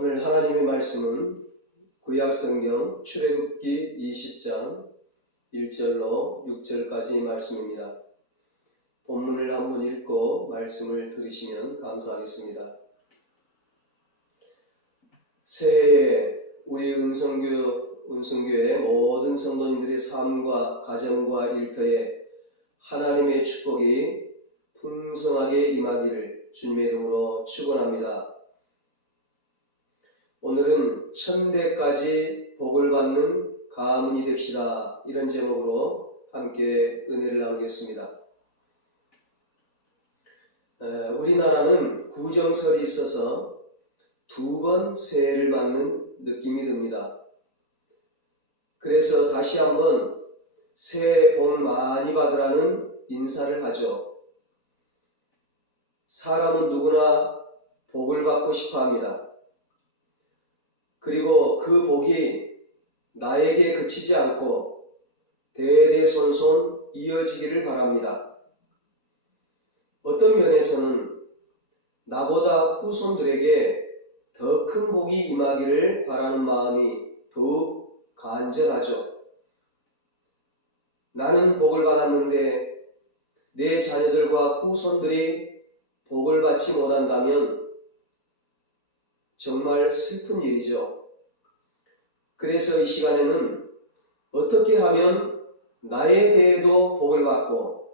오늘 하나님의 말씀은 구약성경 출애굽기 20장 1절로 6절까지의 말씀입니다. 본문을 한번 읽고 말씀을 들으시면 감사하겠습니다. 새해에 우리 은성교회 모든 성도님들의 삶과 가정과 일터에 하나님의 축복이 풍성하게 임하기를 주님의 이름으로 축원합니다. 오늘은 천대까지 복을 받는 가문이 됩시다. 이런 제목으로 함께 은혜를 나누겠습니다. 우리나라는 구정설이 있어서 두 번 새해를 맞는 느낌이 듭니다. 그래서 다시 한번 새해 복 많이 받으라는 인사를 하죠. 사람은 누구나 복을 받고 싶어 합니다. 그리고 그 복이 나에게 그치지 않고 대대손손 이어지기를 바랍니다. 어떤 면에서는 나보다 후손들에게 더 큰 복이 임하기를 바라는 마음이 더욱 간절하죠. 나는 복을 받았는데 내 자녀들과 후손들이 복을 받지 못한다면 정말 슬픈 일이죠. 그래서 이 시간에는 어떻게 하면 나에 대해도 복을 받고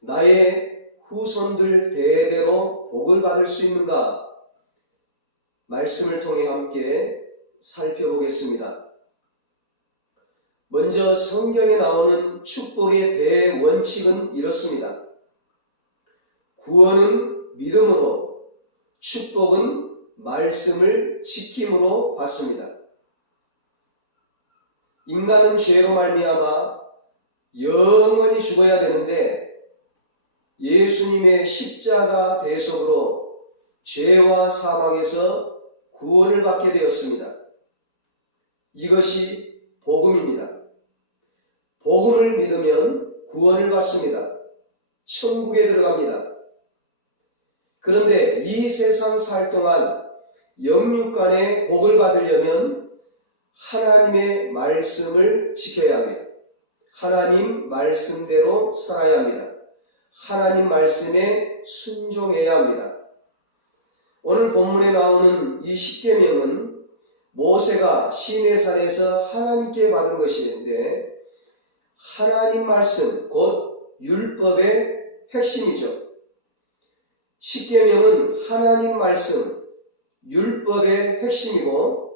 나의 후손들 대대로 복을 받을 수 있는가? 말씀을 통해 함께 살펴보겠습니다. 먼저 성경에 나오는 축복의 대원칙은 이렇습니다. 구원은 믿음으로, 축복은 말씀을 지킴으로 받습니다. 인간은 죄로 말미암아 영원히 죽어야 되는데 예수님의 십자가 대속으로 죄와 사망에서 구원을 받게 되었습니다. 이것이 복음입니다. 복음을 믿으면 구원을 받습니다. 천국에 들어갑니다. 그런데 이 세상 살 동안 영육간에 복을 받으려면 하나님의 말씀을 지켜야 합니다. 하나님 말씀대로 살아야 합니다. 하나님 말씀에 순종해야 합니다. 오늘 본문에 나오는 이 십계명은 모세가 시내산에서 하나님께 받은 것인데 하나님 말씀, 곧 율법의 핵심이죠. 십계명은 하나님 말씀, 율법의 핵심이고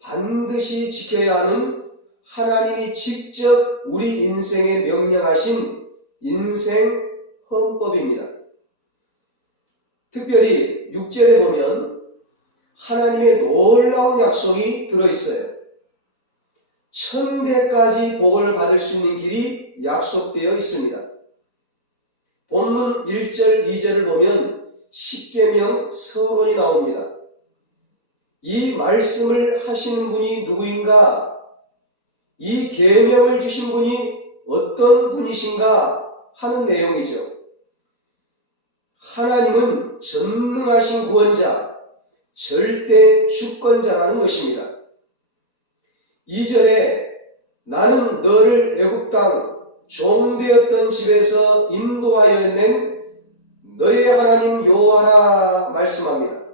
반드시 지켜야 하는 하나님이 직접 우리 인생에 명령하신 인생 헌법입니다. 특별히 6절에 보면 하나님의 놀라운 약속이 들어있어요. 천대까지 복을 받을 수 있는 길이 약속되어 있습니다. 본문 1절, 2절을 보면 십계명 서론이 나옵니다. 이 말씀을 하시는 분이 누구인가? 이 계명을 주신 분이 어떤 분이신가? 하는 내용이죠. 하나님은 전능하신 구원자, 절대 주권자라는 것입니다. 2절에 나는 너를 애굽 땅 종되었던 집에서 인도하여 낸 너의 하나님 여호와라 말씀합니다.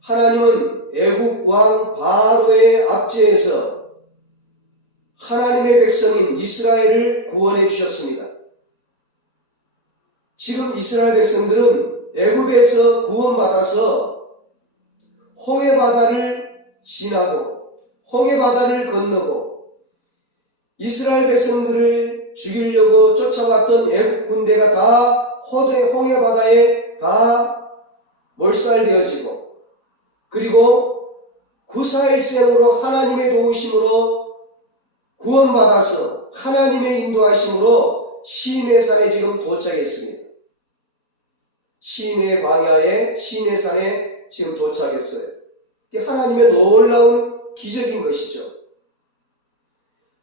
하나님은 애굽 왕 바로의 압제에서 하나님의 백성인 이스라엘을 구원해 주셨습니다. 지금 이스라엘 백성들은 애굽에서 구원받아서 홍해바다를 지나고 홍해바다를 건너고 이스라엘 백성들을 죽이려고 쫓아왔던 애굽 군대가 다 홍해바다에 다 몰살되어지고 그리고 구사일생으로 하나님의 도우심으로 구원받아서 하나님의 인도하심으로 시내산에 지금 도착했습니다. 시내 광야에 시내산에 지금 도착했어요. 하나님의 놀라운 기적인 것이죠.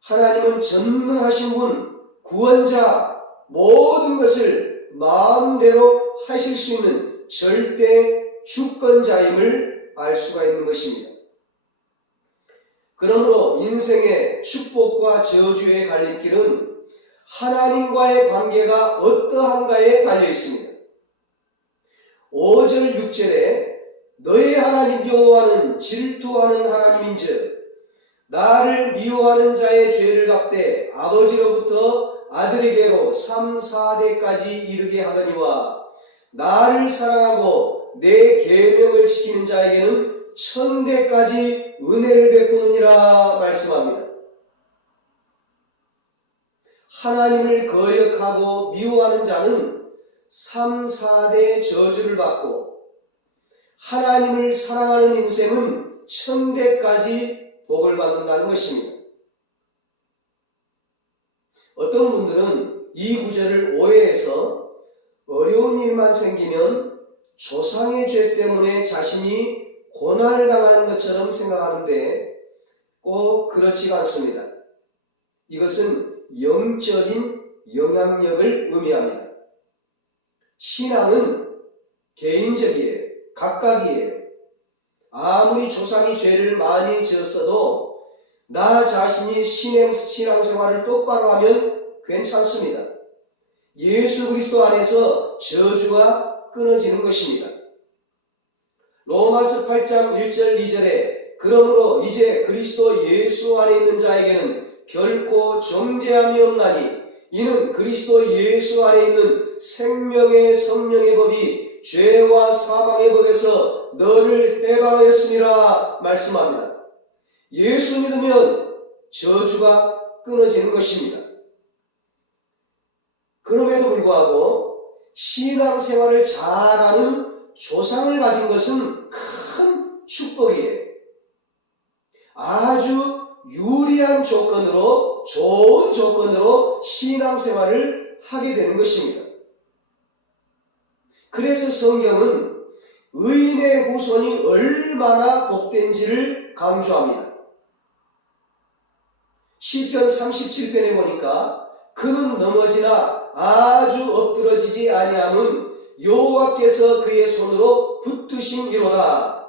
하나님은 전능하신 분, 구원자, 모든 것을 마음대로 하실 수 있는 절대 주권자임을 알 수가 있는 것입니다. 그러므로 인생의 축복과 저주의 갈림길은 하나님과의 관계가 어떠한가에 달려 있습니다. 5절 6절에 너의 하나님 여호와는 질투하는 하나님인즉 나를 미워하는 자의 죄를 갚되 아버지로부터 아들에게로 3, 4대까지 이르게 하거니와 나를 사랑하고 내 계명을 지키는 자에게는 1000대까지 은혜를 베푸느니라 말씀합니다. 하나님을 거역하고 미워하는 자는 3, 4대 저주를 받고 하나님을 사랑하는 인생은 1000대까지 복을 받는다는 것입니다. 어떤 분들은 이 구절을 오해해서 어려운 일만 생기면 조상의 죄 때문에 자신이 고난을 당하는 것처럼 생각하는데 꼭 그렇지가 않습니다. 이것은 영적인 영향력을 의미합니다. 신앙은 개인적이에요. 각각이에요. 아무리 조상이 죄를 많이 지었어도 나 자신이 신앙생활을 똑바로 하면 괜찮습니다. 예수 그리스도 안에서 저주가 끊어지는 것입니다. 로마서 8장 1절 2절에 그러므로 이제 그리스도 예수 안에 있는 자에게는 결코 정죄함이 없나니 이는 그리스도 예수 안에 있는 생명의 성령의 법이 죄와 사망의 법에서 너를 해방하였음이라 말씀합니다. 예수 믿으면 저주가 끊어지는 것입니다. 그럼에도 불구하고 신앙생활을 잘하는 조상을 가진 것은 큰 축복이에요. 아주 유리한 조건으로, 좋은 조건으로 신앙생활을 하게 되는 것입니다. 그래서 성경은 의인의 후손이 얼마나 복된지를 강조합니다. 시편 37편에 보니까 그는 넘어지나 아주 엎드러지지 아니함은 여호와께서 그의 손으로 붙드심이로다.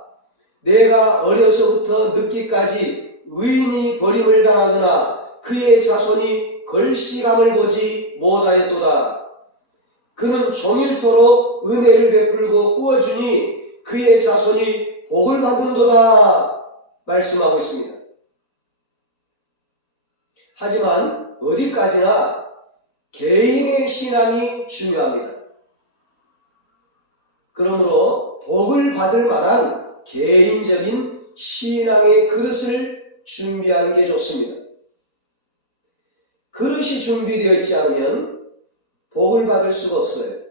내가 어려서부터 늙기까지 의인이 버림을 당하거나 그의 자손이 걸실함을 보지 못하였도다. 그는 종일토록 은혜를 베풀고 꾸어주니 그의 자손이 복을 받는도다 말씀하고 있습니다. 하지만 어디까지나 개인의 신앙이 중요합니다. 그러므로 복을 받을 만한 개인적인 신앙의 그릇을 준비하는 게 좋습니다. 그릇이 준비되어 있지 않으면 복을 받을 수가 없어요.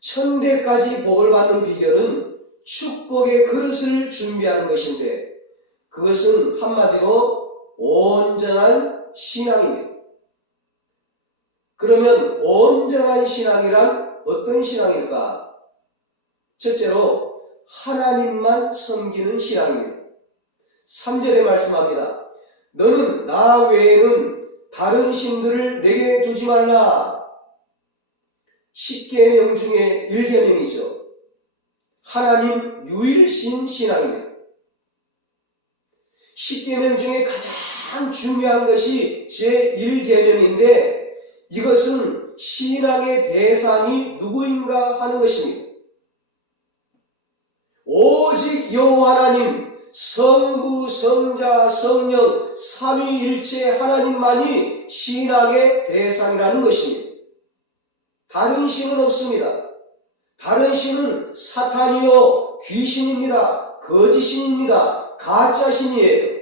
1000대까지 복을 받는 비결은 축복의 그릇을 준비하는 것인데 그것은 한마디로 온전한 신앙입니다. 그러면 온전한 신앙이란 어떤 신앙일까? 첫째로 하나님만 섬기는 신앙입니다. 3절에 말씀합니다. 너는 나 외에는 다른 신들을 내게 두지 말라. 10계명 중에 1계명이죠. 하나님 유일신 신앙입니다. 10계명 중에 가장 중요한 것이 제1계명인데 이것은 신앙의 대상이 누구인가 하는 것입니다. 오직 여호와 하나님, 성부, 성자, 성령, 삼위일체 하나님만이 신앙의 대상이라는 것입니다. 다른 신은 없습니다. 다른 신은 사탄이요, 귀신입니다. 거짓신입니다. 가짜신이에요.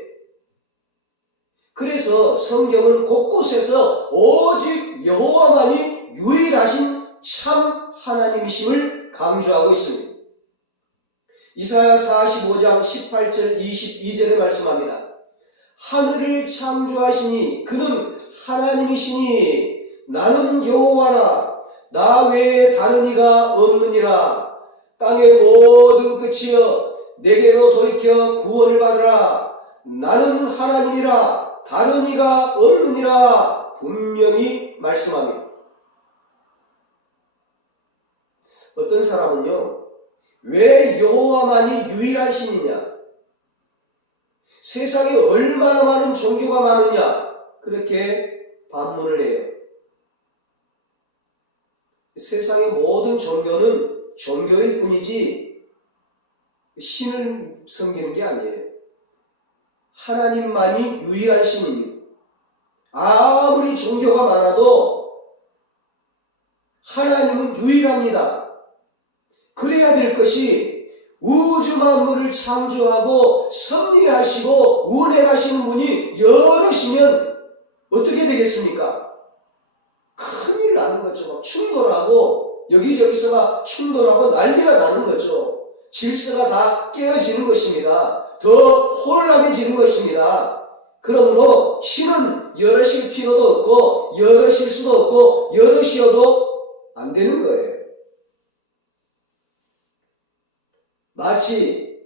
그래서 성경은 곳곳에서 오직 여호와만이 유일하신 참 하나님이심을 강조하고 있습니다. 이사야 45장 18절 22절에 말씀합니다. 하늘을 창조하시니 그는 하나님이시니 나는 여호와라. 나 외에 다른 이가 없느니라. 땅의 모든 끝이여 내게로 돌이켜 구원을 받으라. 나는 하나님이라. 다른 이가 없느니라. 분명히 말씀합니다. 어떤 사람은요, 왜 여호와만이 유일한 신이냐? 세상에 얼마나 많은 종교가 많으냐? 그렇게 반문을 해요. 세상의 모든 종교는 종교일 뿐이지 신을 섬기는 게 아니에요. 하나님만이 유일한 신입니다. 아무리 종교가 많아도 하나님은 유일합니다. 그래야 될 것이 우주 만물을 창조하고 섭리하시고 운행하시는 분이 여럿이면 어떻게 되겠습니까? 큰일 나는 거죠. 막 충돌하고 여기저기서 막 충돌하고 난리가 나는 거죠. 질서가 다 깨어지는 것입니다. 더 혼란해지는 것입니다. 그러므로 신은 여럿일 필요도 없고 여럿일 수도 없고 여럿이어도 안 되는 거예요. 마치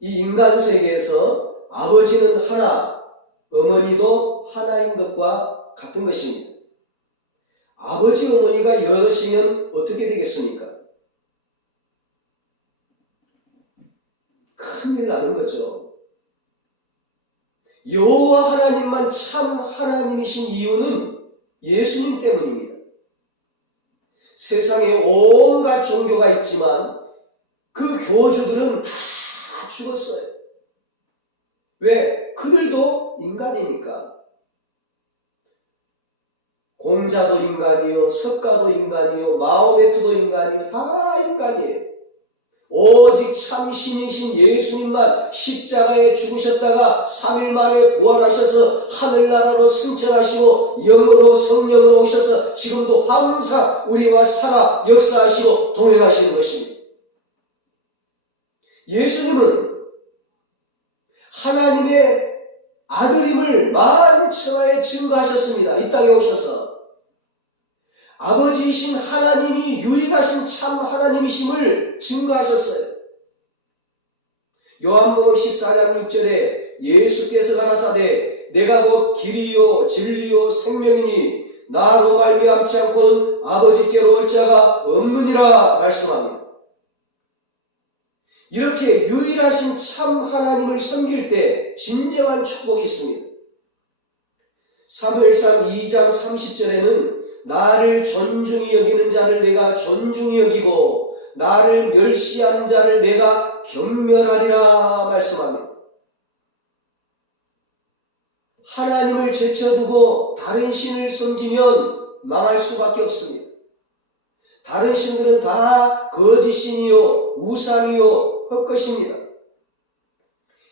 이 인간 세계에서 아버지는 하나, 어머니도 하나인 것과 같은 것입니다. 아버지, 어머니가 여럿이면 어떻게 되겠습니까? 큰일 나는 거죠. 여호와 하나님만 참 하나님이신 이유는 예수님 때문입니다. 세상에 온갖 종교가 있지만 그 교주들은 다 죽었어요. 왜? 그들도 인간이니까. 공자도 인간이요, 석가도 인간이요, 마호메트도 인간이요, 다 인간이에요. 오직 참 신이신 예수님만 십자가에 죽으셨다가 3일 만에 부활하셔서 하늘나라로 승천하시고 영으로 성령으로 오셔서 지금도 항상 우리와 살아 역사하시고 동행하시는 것입니다. 예수님은 하나님의 아들임을 만천하에 증거하셨습니다. 이 땅에 오셔서 아버지이신 하나님이 유일하신 참 하나님이심을 증거하셨어요. 요한복음 14장 6절에 예수께서 가라사대 내가 곧 길이요 진리요 생명이니 나로 말미암지 않고는 아버지께로 올 자가 없느니라 말씀합니다. 이렇게 유일하신 참 하나님을 섬길 때 진정한 축복이 있습니다. 사무엘상 2장 30절에는 나를 존중히 여기는 자를 내가 존중히 여기고 나를 멸시한 자를 내가 경멸하리라 말씀합니다. 하나님을 제쳐두고 다른 신을 섬기면 망할 수밖에 없습니다. 다른 신들은 다 거짓신이요 우상이요 헛것입니다.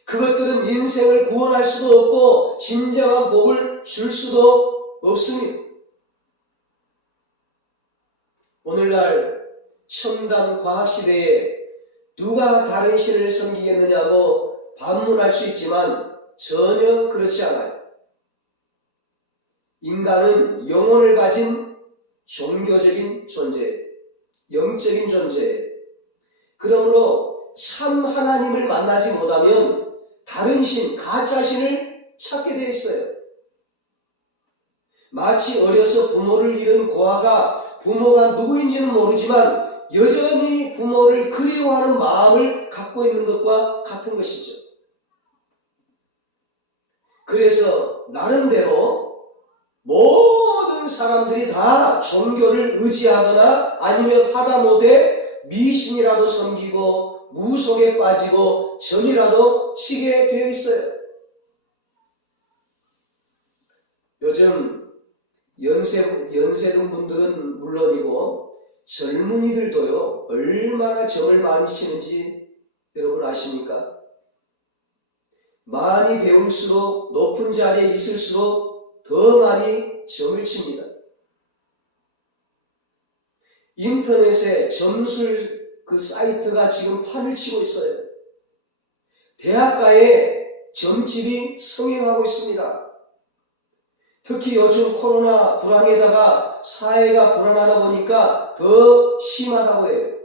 그것들은 인생을 구원할 수도 없고 진정한 복을 줄 수도 없습니다. 오늘날 첨단 과학시대에 누가 다른 신을 섬기겠느냐고 반문할 수 있지만 전혀 그렇지 않아요. 인간은 영혼을 가진 종교적인 존재예요. 영적인 존재예요. 그러므로 참 하나님을 만나지 못하면 다른 신, 가짜 신을 찾게 되어 있어요. 마치 어려서 부모를 잃은 고아가 부모가 누구인지는 모르지만 여전히 부모를 그리워하는 마음을 갖고 있는 것과 같은 것이죠. 그래서 나름대로 모든 사람들이 다 종교를 의지하거나 아니면 하다못해 미신이라도 섬기고 무속에 빠지고 전이라도 치게 되어 있어요. 요즘 연세든 분들은 물론이고 젊은이들도요 얼마나 점을 많이 치는지 여러분 아십니까? 많이 배울수록 높은 자리에 있을수록 더 많이 점을 칩니다. 인터넷에 점술 그 사이트가 지금 판을 치고 있어요. 대학가에 점집이 성행하고 있습니다. 특히 요즘 코로나 불황에다가 사회가 불안하다 보니까 더 심하다고 해요.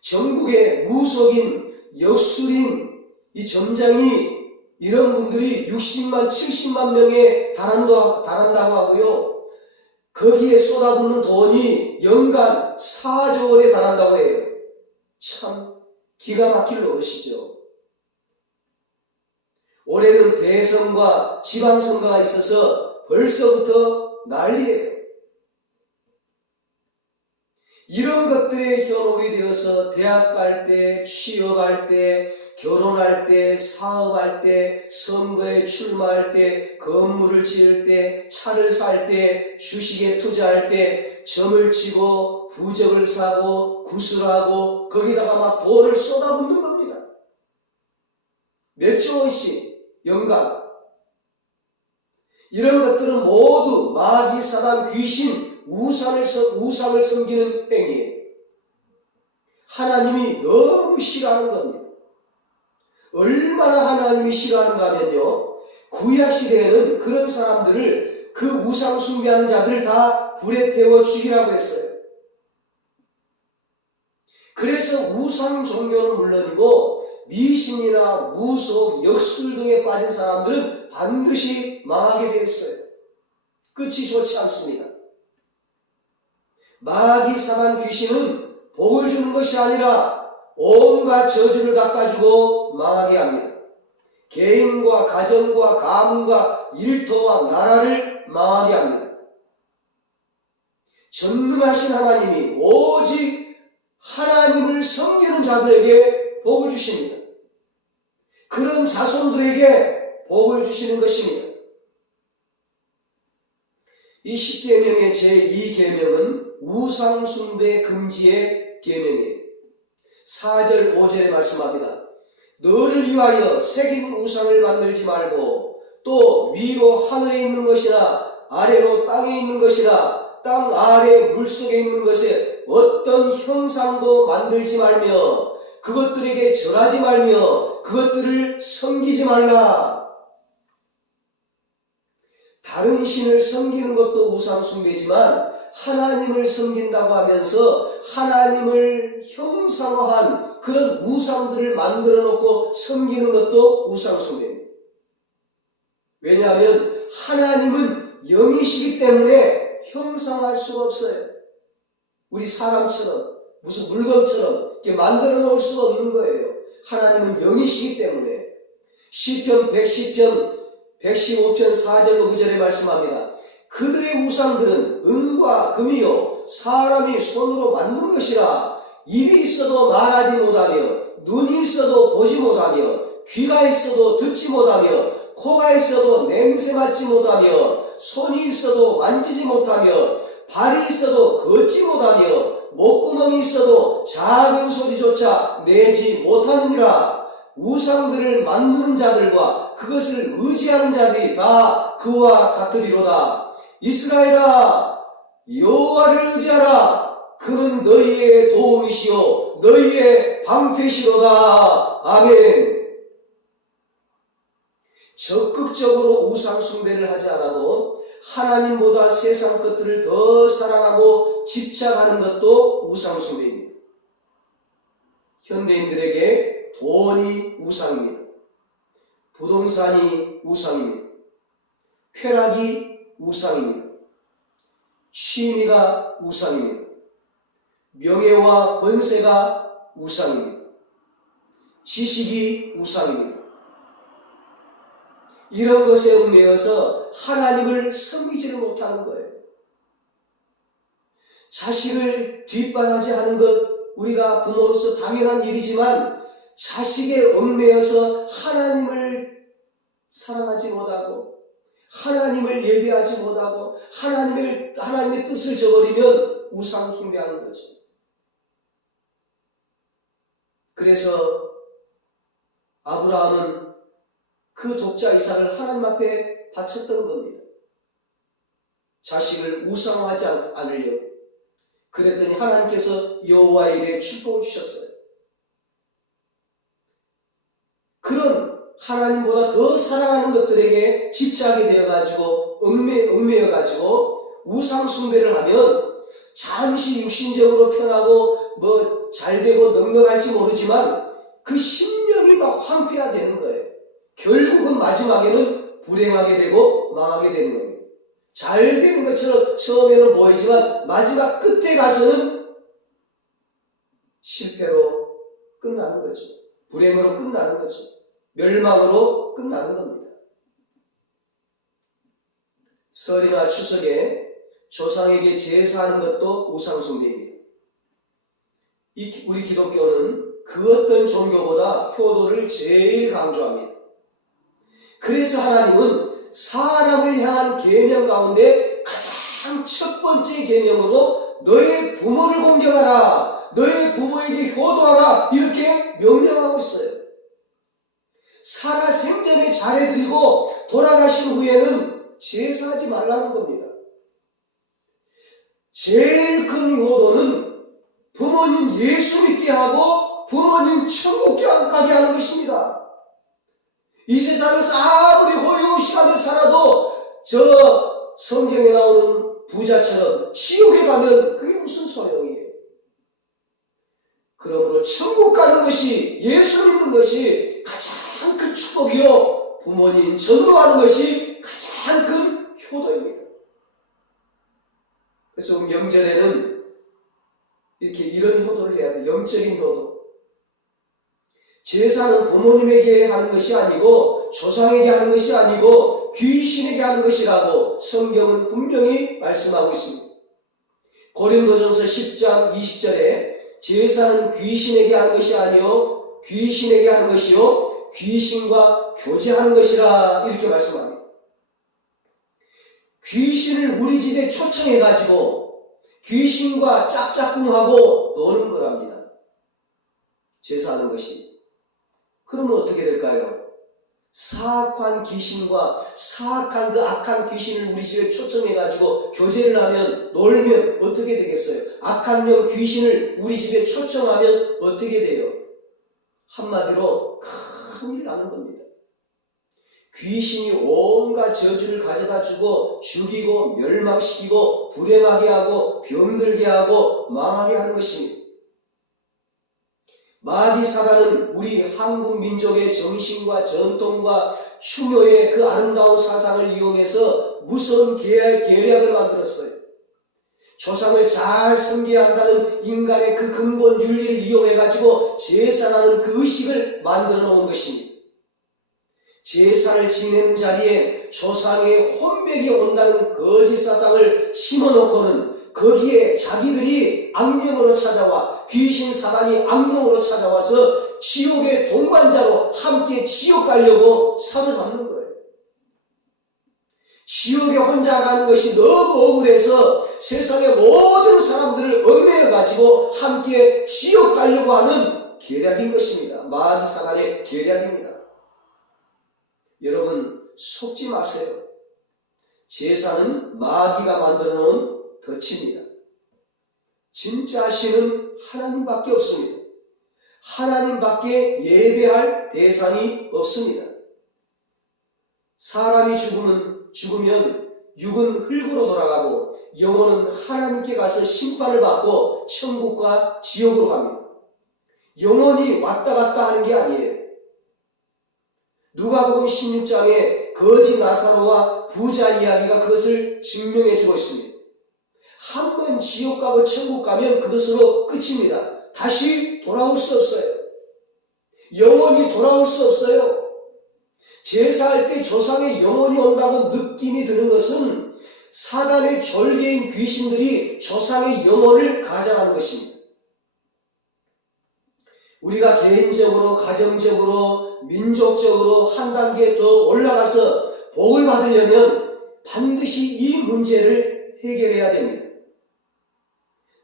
전국에 무속인, 역술인, 이 점장이 이런 분들이 60만, 70만 명에 달한다고 하고요. 거기에 쏟아붓는 돈이 연간 4조 원에 달한다고 해요. 참 기가 막힐 노릇이죠. 올해는 대선과 지방선거가 있어서 벌써부터 난리예요. 이런 것들에 현혹이 되어서 대학 갈 때, 취업할 때, 결혼할 때, 사업할 때, 선거에 출마할 때, 건물을 지을 때, 차를 살 때, 주식에 투자할 때, 점을 치고 부적을 사고 구슬하고 거기다가 막 돈을 쏟아붓는 겁니다. 몇조 원씩 연간. 이런 것들은 모두 마귀, 사단, 귀신, 우상을 섬기는 행위예요. 하나님이 너무 싫어하는 겁니다. 얼마나 하나님이 싫어하는가 하면요, 구약시대에는 그런 사람들을, 그 우상 숭배하는 자들을 다 불에 태워 죽이라고 했어요. 그래서 우상 종교는 물론이고 미신이나 무속, 역술 등에 빠진 사람들은 반드시 망하게 되었어요. 끝이 좋지 않습니다. 마귀, 사단, 귀신은 복을 주는 것이 아니라 온갖 저주를 닦아주고 망하게 합니다. 개인과 가정과 가문과 일터와 나라를 망하게 합니다. 전능하신 하나님이 오직 하나님을 섬기는 자들에게 복을 주십니다. 그런 자손들에게 복을 주시는 것입니다. 이 10계명의 제2계명은 우상 숭배 금지의 계명이에요. 4절 5절에 말씀합니다. 너를 위하여 새긴 우상을 만들지 말고 또 위로 하늘에 있는 것이나 아래로 땅에 있는 것이나 땅 아래 물속에 있는 것에 어떤 형상도 만들지 말며 그것들에게 절하지 말며 그것들을 섬기지 말라. 다른 신을 섬기는 것도 우상 숭배지만 하나님을 섬긴다고 하면서 하나님을 형상화한 그런 우상들을 만들어 놓고 섬기는 것도 우상 숭배입니다. 왜냐하면 하나님은 영이시기 때문에 형상화할 수가 없어요. 우리 사람처럼 무슨 물건처럼 이렇게 만들어 놓을 수가 없는 거예요. 하나님은 영이시기 때문에. 시편 110편 115편 4절로 9절에 말씀합니다. 그들의 우상들은 은과 금이요 사람이 손으로 만든 것이라. 입이 있어도 말하지 못하며 눈이 있어도 보지 못하며 귀가 있어도 듣지 못하며 코가 있어도 냄새 맡지 못하며 손이 있어도 만지지 못하며 발이 있어도 걷지 못하며 목구멍이 있어도 작은 소리조차 내지 못하느니라. 우상들을 만드는 자들과 그것을 의지하는 자들이 다 그와 같으리로다. 이스라엘아, 여호와를 의지하라. 그는 너희의 도움이시요 너희의 방패시로다. 아멘. 적극적으로 우상 숭배를 하지 않아도 하나님보다 세상 것들을 더 사랑하고 집착하는 것도 우상 숭배입니다. 현대인들에게 돈이 우상입니다. 부동산이 우상입니다. 쾌락이 우상입니다. 취미가 우상입니다. 명예와 권세가 우상입니다. 지식이 우상입니다. 이런 것에 얽매여서 하나님을 섬기지를 못하는 거예요. 자식을 뒷바라지하는 것 우리가 부모로서 당연한 일이지만 자식에 얽매여서 하나님을 사랑하지 못하고 하나님을 예배하지 못하고 하나님의 뜻을 저버리면 우상 숭배하는 거죠. 그래서 아브라함은 그 독자 이삭을 하나님 앞에 바쳤던 겁니다. 자식을 우상화하지 않으려고. 그랬더니 하나님께서 여호와의 일에 축복을 주셨어요. 그런 하나님보다 더 사랑하는 것들에게 집착이 되어가지고 얽매여가지고 우상 숭배를 하면 잠시 육신적으로 편하고 뭐 잘되고 넉넉할지 모르지만 그 심령이 막 황폐화되는 거예요. 결국은 마지막에는 불행하게 되고 망하게 되는 겁니다. 잘 되는 것처럼 처음에는 보이지만 마지막 끝에 가서는 실패로 끝나는 거죠. 불행으로 끝나는 거죠. 멸망으로 끝나는 겁니다. 설이나 추석에 조상에게 제사하는 것도 우상숭배입니다. 우리 기독교는 그 어떤 종교보다 효도를 제일 강조합니다. 그래서 하나님은 사람을 향한 계명 가운데 가장 첫 번째 계명으로 너의 부모를 공경하라, 너의 부모에게 효도하라 이렇게 명령하고 있어요. 살아 생전에 잘해드리고 돌아가신 후에는 제사하지 말라는 겁니다. 제일 큰 효도는 부모님 예수 믿게 하고 부모님 천국 가게 하는 것입니다. 이 세상에서 아무리 호의호식하며 살아도 저 성경에 나오는 부자처럼 지옥에 가면 그게 무슨 소용이에요. 그러므로 천국 가는 것이, 예수 믿는 것이 가장 큰 축복이요, 부모님 전도하는 것이 가장 큰 효도입니다. 그래서 명절에는 이렇게 이런 효도를 해야 돼요. 영적인 효도. 제사는 부모님에게 하는 것이 아니고 조상에게 하는 것이 아니고 귀신에게 하는 것이라고 성경은 분명히 말씀하고 있습니다. 고린도전서 10장 20절에 제사는 귀신에게 하는 것이 아니요 귀신에게 하는 것이요 귀신과 교제하는 것이라 이렇게 말씀합니다. 귀신을 우리 집에 초청해가지고 귀신과 짝짝꿍하고 노는 거랍니다. 제사하는 것이. 그러면 어떻게 될까요? 사악한 귀신과 사악한 그 악한 귀신을 우리 집에 초청해가지고 교제를 하면, 놀면 어떻게 되겠어요? 악한 영 귀신을 우리 집에 초청하면 어떻게 돼요? 한마디로 큰일 나는 겁니다. 귀신이 온갖 저주를 가져다 주고 죽이고 멸망시키고 불행하게 하고 병들게 하고 망하게 하는 것입니다. 마귀 사단은 우리 한국 민족의 정신과 전통과 추묘의 그 아름다운 사상을 이용해서 무서운 계략을 만들었어요. 조상을 잘 섬겨야 한다는 인간의 그 근본 윤리를 이용해가지고 제사라는 그 의식을 만들어 놓은 것입니다. 제사를 지내는 자리에 조상의 혼맥이 온다는 거짓 사상을 심어놓고는 거기에 자기들이 악령으로 찾아와, 귀신 사단이 악령으로 찾아와서 지옥의 동반자로 함께 지옥 가려고 사로잡는 거예요. 지옥에 혼자 가는 것이 너무 억울해서 세상의 모든 사람들을 얽매여가지고 함께 지옥 가려고 하는 계략인 것입니다. 마귀 사단의 계략입니다. 여러분 속지 마세요. 제사는 마귀가 만들어 놓은 덫입니다. 진짜 신은 하나님밖에 없습니다. 하나님밖에 예배할 대상이 없습니다. 사람이 죽으면 육은 흙으로 돌아가고 영혼은 하나님께 가서 심판을 받고 천국과 지옥으로 갑니다. 영혼이 왔다 갔다 하는 게 아니에요. 누가복음 16장에 거지 나사로와 부자 이야기가 그것을 증명해 주고 있습니다. 한 번 지옥 가고 천국 가면 그것으로 끝입니다. 다시 돌아올 수 없어요. 영원히 돌아올 수 없어요. 제사할 때 조상의 영혼이 온다고 느낌이 드는 것은 사단의 졸개인 귀신들이 조상의 영혼을 가져가는 것입니다. 우리가 개인적으로, 가정적으로, 민족적으로 한 단계 더 올라가서 복을 받으려면 반드시 이 문제를 해결해야 됩니다.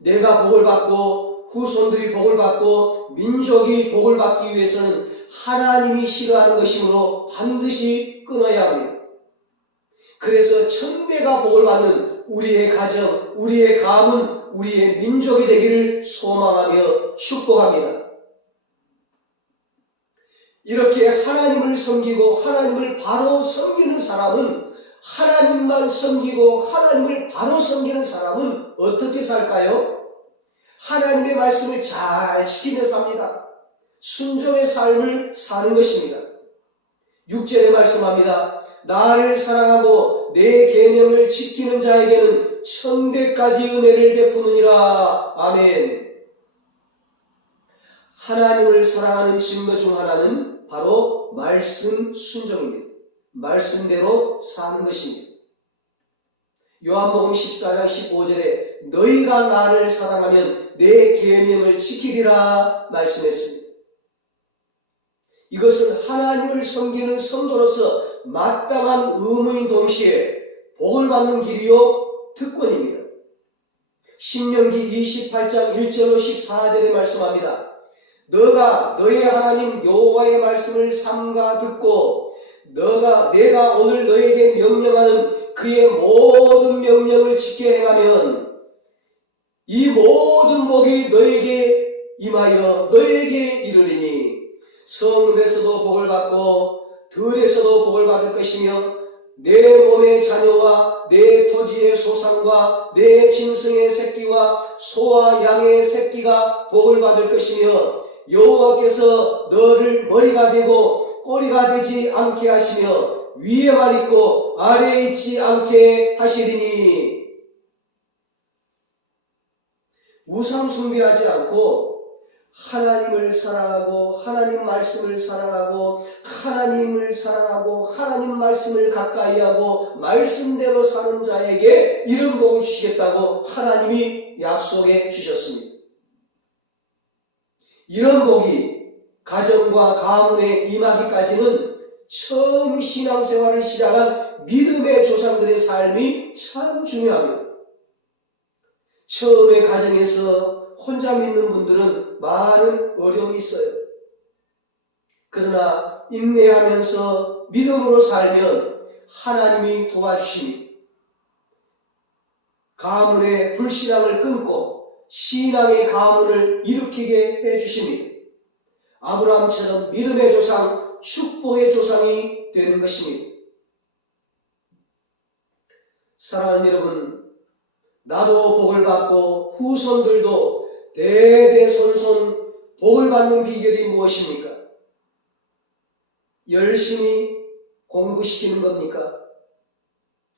내가 복을 받고 후손들이 복을 받고 민족이 복을 받기 위해서는 하나님이 싫어하는 것이므로 반드시 끊어야 합니다. 그래서 천대가 복을 받는 우리의 가정, 우리의 가문, 우리의 민족이 되기를 소망하며 축복합니다. 이렇게 하나님을 섬기고 하나님을 바로 섬기는 사람은, 하나님만 섬기고 하나님을 바로 섬기는 사람은 어떻게 살까요? 하나님의 말씀을 잘 지키며 삽니다. 순종의 삶을 사는 것입니다. 6절에 말씀합니다. 나를 사랑하고 내 계명을 지키는 자에게는 천대까지 은혜를 베푸느니라. 아멘. 하나님을 사랑하는 증거 중 하나는 바로 말씀 순종입니다. 말씀대로 사는 것입니다. 요한복음 14장 15절에 너희가 나를 사랑하면 내 계명을 지키리라 말씀했습니다. 이것은 하나님을 섬기는 성도로서 마땅한 의무인 동시에 복을 받는 길이요 특권입니다. 신명기 28장 1절로 14절에 말씀합니다. 너가 너의 하나님 여호와의 말씀을 삼가 듣고 내가 오늘 너에게 명령하는 그의 모든 명령을 지켜 행하면 이 모든 복이 너에게 임하여 너에게 이르리니 성읍에서도 복을 받고 들에서도 복을 받을 것이며 내 몸의 자녀와 내 토지의 소산과 내 짐승의 새끼와 소와 양의 새끼가 복을 받을 것이며 여호와께서 너를 머리가 되고 꼬리가 되지 않게 하시며 위에만 있고 아래에 있지 않게 하시리니 우상 숭배하지 않고 하나님을 사랑하고 하나님 말씀을 사랑하고 하나님을 사랑하고 하나님 말씀을 가까이하고 말씀대로 사는 자에게 이런 복을 주시겠다고 하나님이 약속해 주셨습니다. 이런 복이 가정과 가문에 임하기까지는 처음 신앙생활을 시작한 믿음의 조상들의 삶이 참 중요합니다. 처음에 가정에서 혼자 믿는 분들은 많은 어려움이 있어요. 그러나 인내하면서 믿음으로 살면 하나님이 도와주십니다. 가문의 불신앙을 끊고 신앙의 가문을 일으키게 해주십니다. 아브라함처럼 믿음의 조상, 축복의 조상이 되는 것입니다. 사랑하는 여러분, 나도 복을 받고 후손들도 대대손손 복을 받는 비결이 무엇입니까? 열심히 공부시키는 겁니까?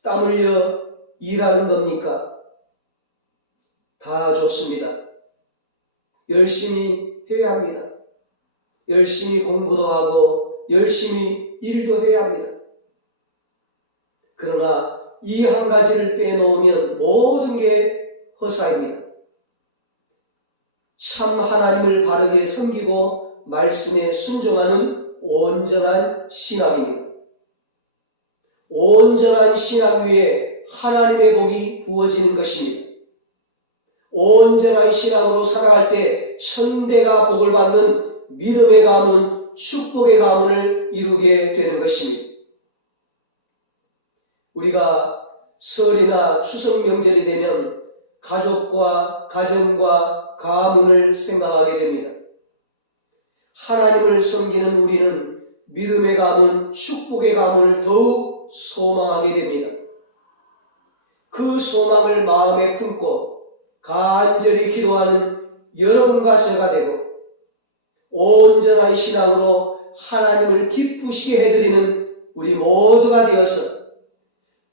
땀 흘려 일하는 겁니까? 다 좋습니다. 열심히 해야 합니다. 열심히 공부도 하고 열심히 일도 해야 합니다. 그러나 이 한 가지를 빼놓으면 모든 게 허사입니다. 참 하나님을 바르게 섬기고 말씀에 순종하는 온전한 신앙입니다. 온전한 신앙 위에 하나님의 복이 부어지는 것입니다. 온전한 신앙으로 살아갈 때 천대가 복을 받는 믿음의 가문, 축복의 가문을 이루게 되는 것입니다. 우리가 설이나 추석 명절이 되면 가족과 가정과 가문을 생각하게 됩니다. 하나님을 섬기는 우리는 믿음의 가문, 축복의 가문을 더욱 소망하게 됩니다. 그 소망을 마음에 품고 간절히 기도하는 여러분과 제가 되고 온전한 신앙으로 하나님을 기쁘시게 해드리는 우리 모두가 되어서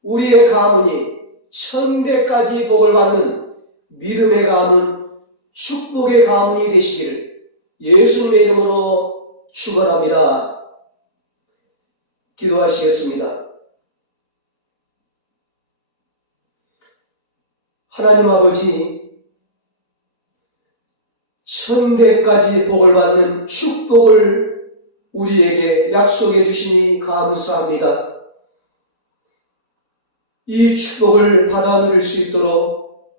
우리의 가문이 천대까지 복을 받는 믿음의 가문, 축복의 가문이 되시기를 예수님의 이름으로 축원합니다. 기도하시겠습니다. 하나님 아버지, 천대까지 복을 받는 축복을 우리에게 약속해 주시니 감사합니다. 이 축복을 받아 누릴 수 있도록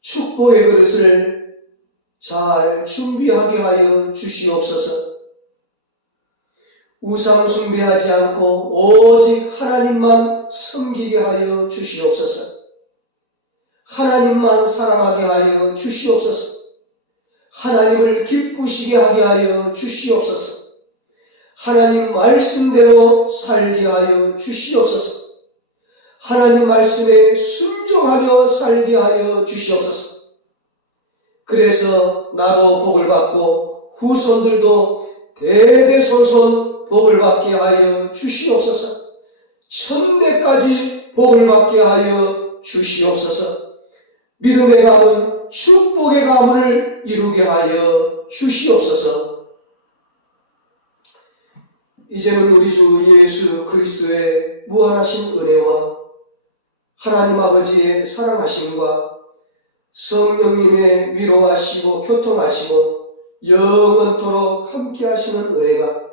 축복의 그릇을 잘 준비하게 하여 주시옵소서. 우상 숭배하지 않고 오직 하나님만 섬기게 하여 주시옵소서. 하나님만 사랑하게 하여 주시옵소서. 하나님을 기쁘시게 하게 하여 주시옵소서. 하나님 말씀대로 살게 하여 주시옵소서. 하나님 말씀에 순종하며 살게 하여 주시옵소서. 그래서 나도 복을 받고 후손들도 대대손손 복을 받게 하여 주시옵소서. 천대까지 복을 받게 하여 주시옵소서. 믿음의 가문, 축복의 가문을 이루게 하여 주시옵소서. 이제는 우리 주 예수 그리스도의 무한하신 은혜와 하나님 아버지의 사랑하심과 성령님의 위로하시고 교통하시고 영원토록 함께하시는 은혜가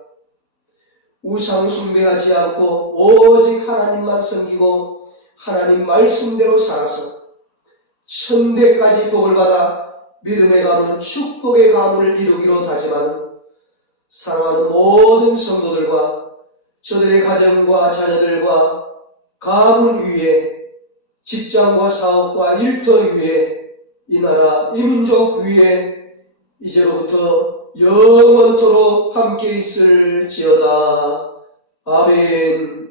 우상 숭배하지 않고 오직 하나님만 섬기고 하나님 말씀대로 살아서 천대까지 복을 받아 믿음의 가문 축복의 가문을 이루기로 다짐하는 사랑하는 모든 성도들과 저들의 가정과 자녀들과 가문 위에 직장과 사업과 일터 위에 이 나라 이 민족 위에 이제로부터 영원토록 함께 있을지어다. 아멘.